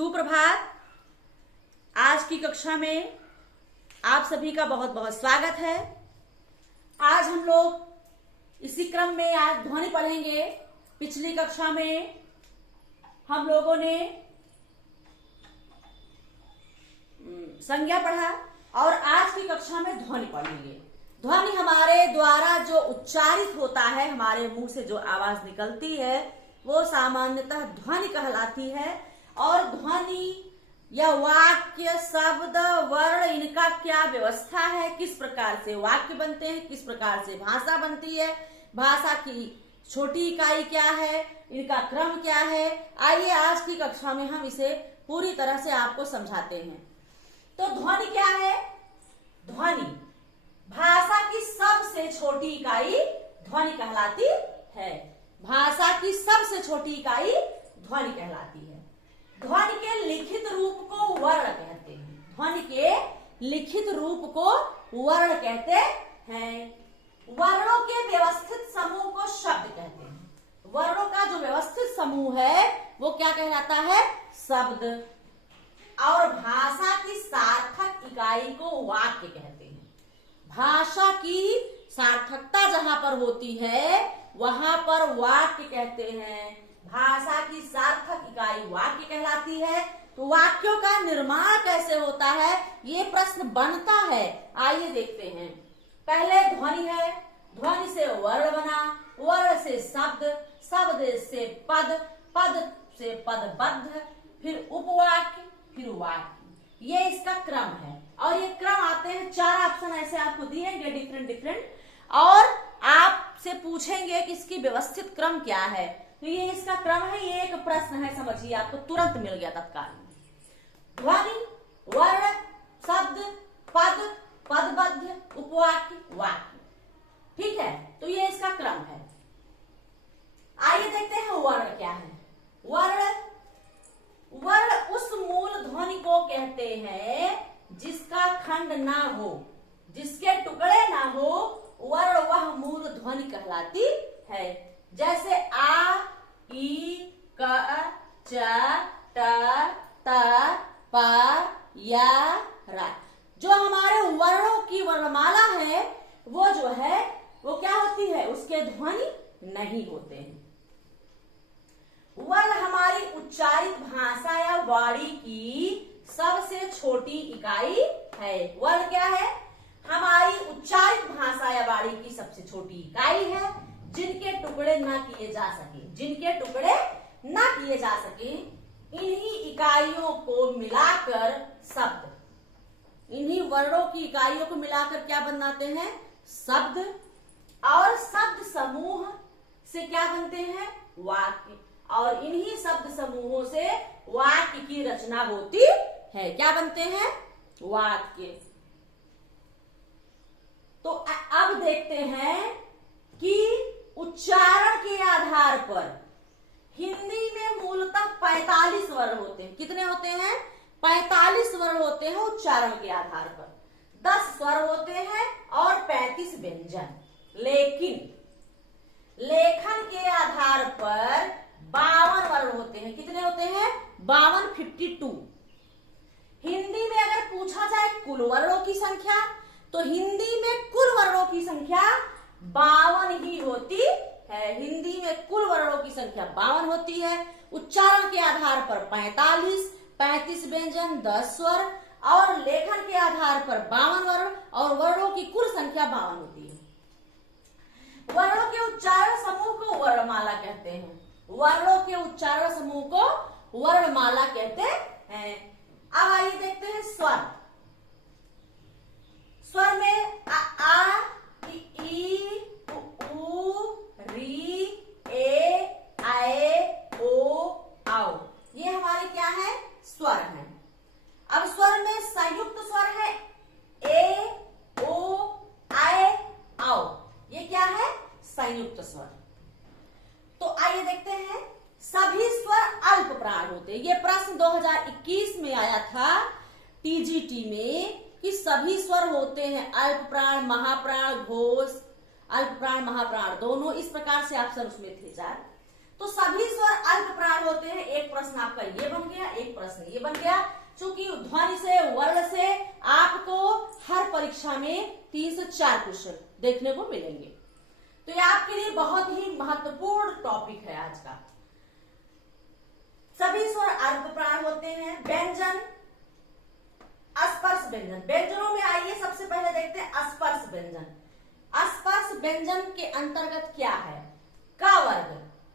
सुप्रभात। आज की कक्षा में आप सभी का बहुत बहुत स्वागत है। आज हम लोग इसी क्रम में आज ध्वनि पढ़ेंगे। पिछली कक्षा में हम लोगों ने संज्ञा पढ़ा और आज की कक्षा में ध्वनि पढ़ेंगे। ध्वनि हमारे द्वारा जो उच्चारित होता है, हमारे मुंह से जो आवाज निकलती है वो सामान्यतः ध्वनि कहलाती है। और ध्वनि या वाक्य, शब्द, वर्ण, इनका क्या व्यवस्था है, किस प्रकार से वाक्य बनते हैं, किस प्रकार से भाषा बनती है, भाषा की छोटी इकाई क्या है, इनका क्रम क्या है, आइए आज की कक्षा में हम इसे पूरी तरह से आपको समझाते हैं। तो ध्वनि क्या है? ध्वनि भाषा की सबसे छोटी इकाई ध्वनि कहलाती है। भाषा की सबसे छोटी इकाई ध्वनि कहलाती है। ध्वनि के लिखित रूप को वर्ण कहते हैं। ध्वनि के लिखित रूप को वर्ण कहते हैं। वर्णों के व्यवस्थित समूह को शब्द कहते हैं। वर्णों का जो व्यवस्थित समूह है वो क्या कहलाता है? शब्द। और भाषा की सार्थक इकाई को वाक्य कहते हैं। भाषा की सार्थकता जहां पर होती है वहां पर वाक्य कहते हैं। भाषा की सार्थक इकाई वाक्य कहलाती है। तो वाक्यों का निर्माण कैसे होता है, ये प्रश्न बनता है। आइए देखते हैं। पहले ध्वनि है, ध्वनि से वर्ण बना, वर्ण से शब्द, शब्द से पद, पद से पदबद्ध, फिर उपवाक्य, फिर वाक्य। ये इसका क्रम है। और ये क्रम आते हैं, 4 ऑप्शन ऐसे आपको दिएंगे डिफरेंट डिफरेंट, और आपसे पूछेंगे कि इसकी व्यवस्थित क्रम क्या है। तो ये इसका क्रम है। ये एक प्रश्न है, समझिए, आपको तुरंत मिल गया तत्काल। ध्वनि, वर्ण, शब्द, पद, पदबद्ध, उपवाक्य, वाक्य। ठीक है, तो ये इसका क्रम है। आइए देखते हैं वर्ण क्या है। वर्ण उस मूल ध्वनि को कहते हैं जिसका खंड ना हो, जिसके टुकड़े ना हो, वर्ण वह मूल ध्वनि कहलाती है। जैसे आ, ई, क, च, ट, त, प, या, रा। जो हमारे वर्णों की वर्णमाला है वो जो है वो क्या होती है? उसके ध्वनि नहीं होते हैं। वर्ण हमारी उच्चारित भाषा या वाणी की सबसे छोटी इकाई है। वर्ण क्या है? हमारी उच्चारित भाषा या वाणी की सबसे छोटी इकाई है, जिनके टुकड़े ना किए जा सके, जिनके टुकड़े ना किए जा सके। इन्हीं इकाइयों को मिलाकर शब्द, इन्हीं वर्णों की इकाइयों को मिलाकर क्या बनाते हैं? शब्द। और शब्द समूह से क्या बनते हैं? वाक्य। और इन्हीं शब्द समूहों से वाक्य की रचना होती है। क्या बनते हैं? वाक्य। तो अब देखते हैं कि उच्चारण के आधार पर हिंदी में मूलतः 45 वर्ण होते हैं। कितने होते हैं? 45 वर्ण होते हैं उच्चारण के आधार पर। 10 स्वर होते हैं और 35 व्यंजन। लेकिन लेखन के आधार पर 52 वर्ण होते हैं। कितने होते हैं? 52। हिंदी में अगर पूछा जाए कुल वर्णों की संख्या, तो हिंदी में कुल वर्णों की संख्या 52 ही होती है। हिंदी में कुल वर्णों की संख्या 52 होती है। उच्चारण के आधार पर 45, 35 व्यंजन, 10 स्वर, और लेखन के आधार पर 52 वर्ण, और वर्णों की कुल संख्या 52 होती है। वर्णों के उच्चारण समूह को वर्णमाला कहते हैं। वर्णों के उच्चारण समूह को वर्णमाला कहते हैं। अब आइए देखते हैं स्वर। स्वर में आ, ई, उ, री, ए, आए, ओ, आओ। ये हमारे क्या है? स्वर है। अब स्वर में संयुक्त स्वर है ए, ओ, आए, आओ। ये क्या है? संयुक्त स्वर। तो आइए देखते हैं। सभी स्वर अल्प प्राण होते हैं। ये प्रश्न 2021 में आया था टीजीटी में कि सभी स्वर होते हैं अल्प प्राण, महाप्राण, घोष, अल्प प्राण, महाप्राण दोनों। इस प्रकार से ऑप्शन उसमें थे 4। तो सभी स्वर अल्प प्राण होते हैं। एक प्रश्न आपका ये बन गया, एक प्रश्न ये बन गया। चूंकि ध्वनि से, वर्ण से आपको हर परीक्षा में 3 से 4 क्वेश्चन देखने को मिलेंगे, तो ये आपके लिए बहुत ही महत्वपूर्ण टॉपिक है आज का। सभी स्वर अल्पप्राण होते हैं। व्यंजन, स्पर्श व्यंजन। व्यंजनों में आइए सबसे पहले देखते हैं स्पर्श व्यंजन। स्पर्श व्यंजन के अंतर्गत क्या है? क वर्ग।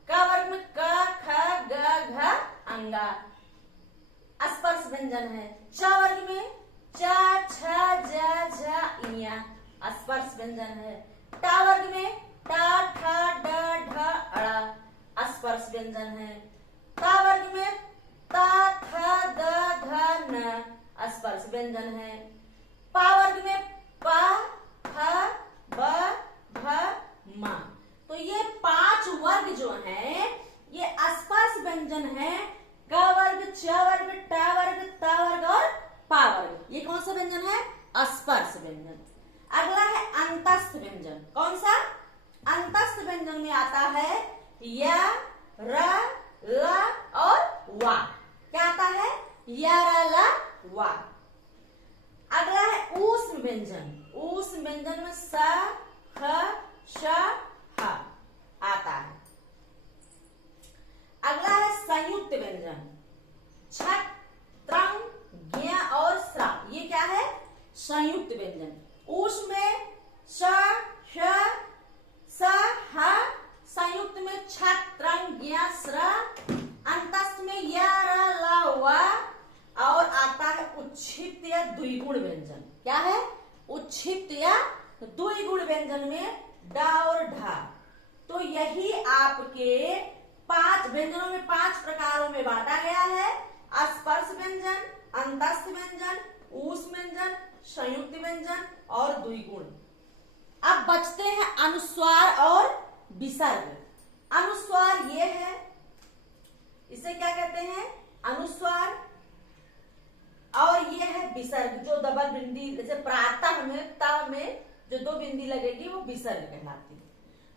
क वर्ग में क, ख, ग, घ, अंगा स्पर्श व्यंजन है। च वर्ग में च, छ, ज, झ, इया स्पर्श व्यंजन है। ट वर्ग में ट, ठ, ड, ढ, अड़ा स्पर्श व्यंजन है। त वर्ग में त, थ, द, ध, न स्पर्श व्यंजन है। प वर्ग में प, फ, ब, भ, म। तो ये 5 वर्ग जो हैं ये स्पर्श व्यंजन है। क वर्ग, च वर्ग, ट वर्ग, त वर्ग और प वर्ग, ये कौन सा व्यंजन है? स्पर्श व्यंजन। अगला है अंतस्थ व्यंजन। कौन सा? अंतस्थ व्यंजन में आता है य, र, ल और वा। क्या आता है? य, र, ल, वा। अगला है ऊष्म व्यंजन। ऊष्म व्यंजन में स, ख, श, ह आता है। अगला है संयुक्त व्यंजन। छक, त्रंग, ज्ञ और स्रा, ये क्या है? संयुक्त व्यंजन। ऊष्म में श, श, स, ह, संयुक्त में छक, त्रंग, ज्ञ, स्रा, अंतस्थ में य, र, ल, व और आता है उच्छिष्ट या द्विगुण व्यंजन। क्या है? उच्छिष्ट या द्विगुण व्यंजन में ड और ढ। तो यही आपके 5 व्यंजनों में 5 प्रकारों में बांटा गया है। स्पर्श व्यंजन, अंतस्थ व्यंजन, ऊष्म व्यंजन, संयुक्त व्यंजन और द्विगुण। अब बचते हैं अनुस्वार और विसर्ग। अनुस्वार ये है, इसे क्या कहते हैं? अनुस्वार। और ये है विसर्ग, जो डबल बिंदी, जैसे प्रातः में त में जो 2 बिंदी लगेगी वो विसर्ग कहलाती है।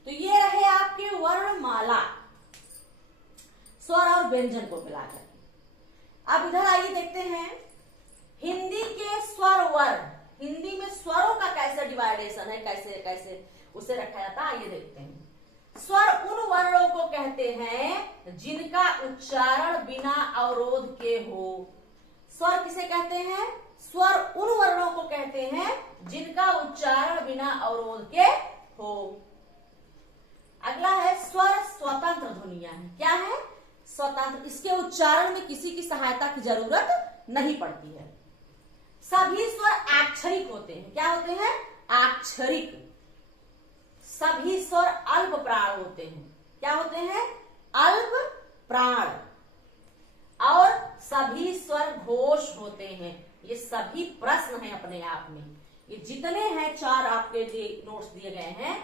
तो ये रहे आपके वर्णमाला, स्वर और व्यंजन को मिलाकर। अब इधर आइए देखते हैं हिंदी के स्वर वर्ण। हिंदी में स्वरों का कैसे डिवाइडेशन है, कैसे कैसे उसे रखा जाता है, आइए देखते हैं। स्वर उन वर्णों को कहते हैं जिनका उच्चारण बिना अवरोध के हो। स्वर किसे कहते हैं? स्वर उन वर्णों को कहते हैं जिनका उच्चारण बिना अवरोध के हो। अगला है स्वर स्वतंत्र ध्वनियां हैं। क्या है? स्वतंत्र, इसके उच्चारण में किसी की सहायता की जरूरत नहीं पड़ती है। सभी स्वर आक्षरिक होते हैं। क्या होते हैं? आक्षरिक। सभी स्वर अल्प प्राण होते हैं। क्या होते हैं? अल्प प्राण। और सभी स्वर घोष होते हैं। ये सभी प्रश्न हैं अपने आप में। ये जितने हैं 4 आपके लिए नोट्स दिए गए हैं।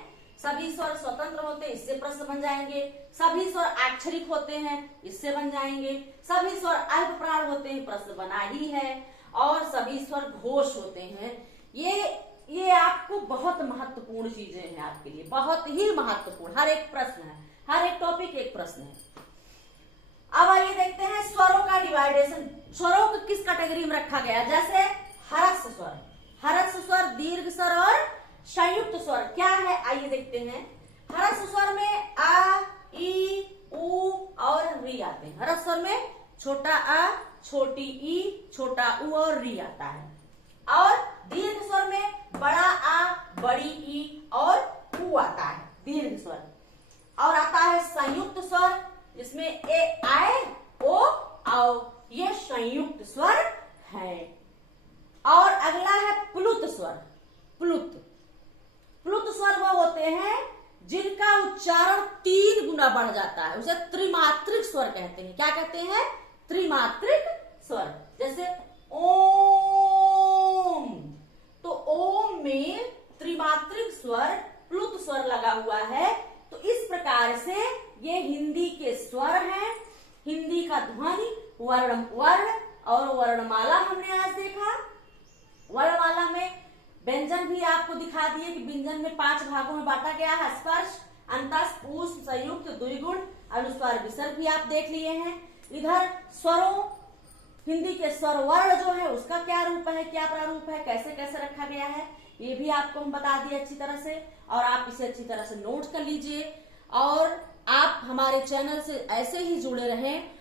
सभी स्वर स्वतंत्र होते हैं, इससे प्रश्न बन जाएंगे। सभी स्वर अक्षरिक होते हैं, इससे बन जाएंगे। सभी स्वर अल्प प्राण होते हैं, प्रश्न बना ही है। और सभी स्वर घोष होते हैं। ये आपको बहुत महत्वपूर्ण चीजें हैं आपके लिए, बहुत ही महत्वपूर्ण। हर एक प्रश्न है, हर एक टॉपिक एक प्रश्न है। अब आइए देखते हैं स्वरों का डिवाइडेशन। स्वरों को किस कैटेगरी में रखा गया? जैसे हरस्व स्वर, हरस्व स्वर, दीर्घ स्वर और संयुक्त स्वर क्या है, आइए देखते हैं। हरस्व स्वर में आ, ई, उ और री आते हैं। हरस्व स्वर में छोटा आ, छोटी ई, छोटा उ और री आता है। और दीर्घ स्वर में बड़ा आ, बड़ी ई और उ आता है, दीर्घ स्वर। और आता है संयुक्त स्वर, जिसमें ए, आए, ओ, आओ, ये संयुक्त स्वर है। और अगला है प्लुत स्वर। प्लुत स्वर वो होते हैं जिनका उच्चारण 3 गुना बढ़ जाता है, उसे त्रिमात्रिक स्वर कहते हैं। क्या कहते हैं? त्रिमात्रिक स्वर। जैसे ओम, तो ओम में त्रिमात्रिक स्वर प्लुत स्वर लगा हुआ है। तो इस प्रकार से ये हिंदी के स्वर हैं। हिंदी का ध्वनि, वर्ण और वर्णमाला हमने आज देखा। वर्णमाला में व्यंजन भी आपको दिखा दिए कि व्यंजन में 5 भागों में बांटा गया है। स्पर्श, अंतस ऊष्म संयुक्त द्विगुण अनुस्वार विसर्ग भी आप देख लिए हैं। इधर स्वरों, हिंदी के स्वर वर्ण जो है उसका क्या रूप है, क्या प्रारूप है, कैसे कैसे रखा गया है, ये भी आपको हम बता दिए अच्छी तरह से, और आप इसे अच्छी तरह से नोट कर लीजिए। और आप हमारे चैनल से ऐसे ही जुड़े रहें